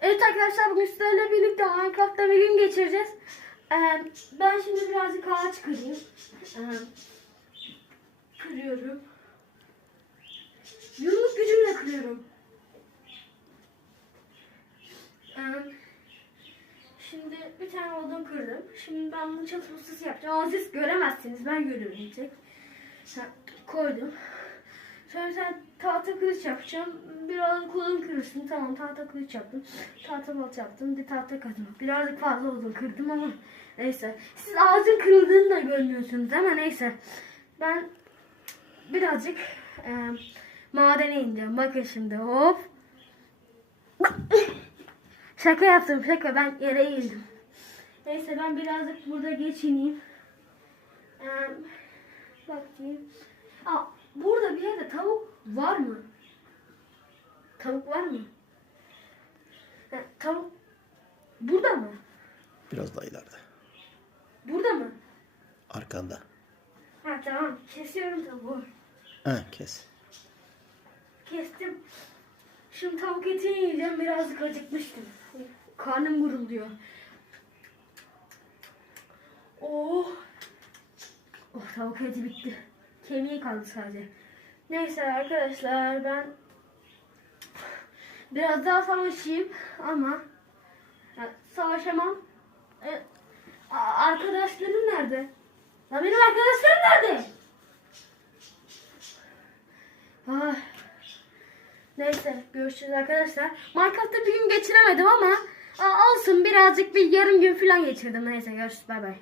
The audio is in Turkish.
Evet arkadaşlar bugün sizlerle birlikte Minecraft'ta bir gün geçireceğiz. Ee, ben şimdi birazcık ağaç kırayım. Ee, kırıyorum. Yumruk gücümle kırıyorum. Ee, şimdi bir tane odun kırdım. Şimdi ben bunu çalışmasız yapacağım. Ama siz göremezsiniz. Ben görüyorum tek. Koydum. Sonra tahta kılıç yapacağım. Biraz kolum kırılsın. Tamam tahta kılıç yaptım. Tahta balta yaptım. Bir tahta kazdım. Birazcık fazla odun kırdım ama neyse. Siz ağacın kırıldığını da görmüyorsunuz ama neyse. Ben birazcık e, madene ineceğim. Bakın şimdi hop. Şaka yaptım şaka ben yere indim. Neyse ben birazcık burada geçineyim. Ee, bakayım. Aa, burada bir yerde tavuk var mı? Tavuk var mı? Ha, tavuk burada mı? Biraz daha ileride. Burada mı? Arkanda. Ha tamam. Kesiyorum tavuğu. Ha kes. Kestim. Şimdi tavuk etini yiyeceğim. Birazcık acıkmıştım. Karnım gurulduyor. Oh. Oh tavuk eti bitti. Kemiği kaldı sadece. Neyse arkadaşlar ben biraz daha savaşayım ama ya, savaşamam. E, a- arkadaşlarım nerede? Lan benim arkadaşlarım nerede? Ay. Neyse görüşürüz arkadaşlar. Minecraft'ta bir gün geçiremedim ama aa, olsun birazcık bir yarım gün falan geçirdim. Neyse görüşürüz bay bay.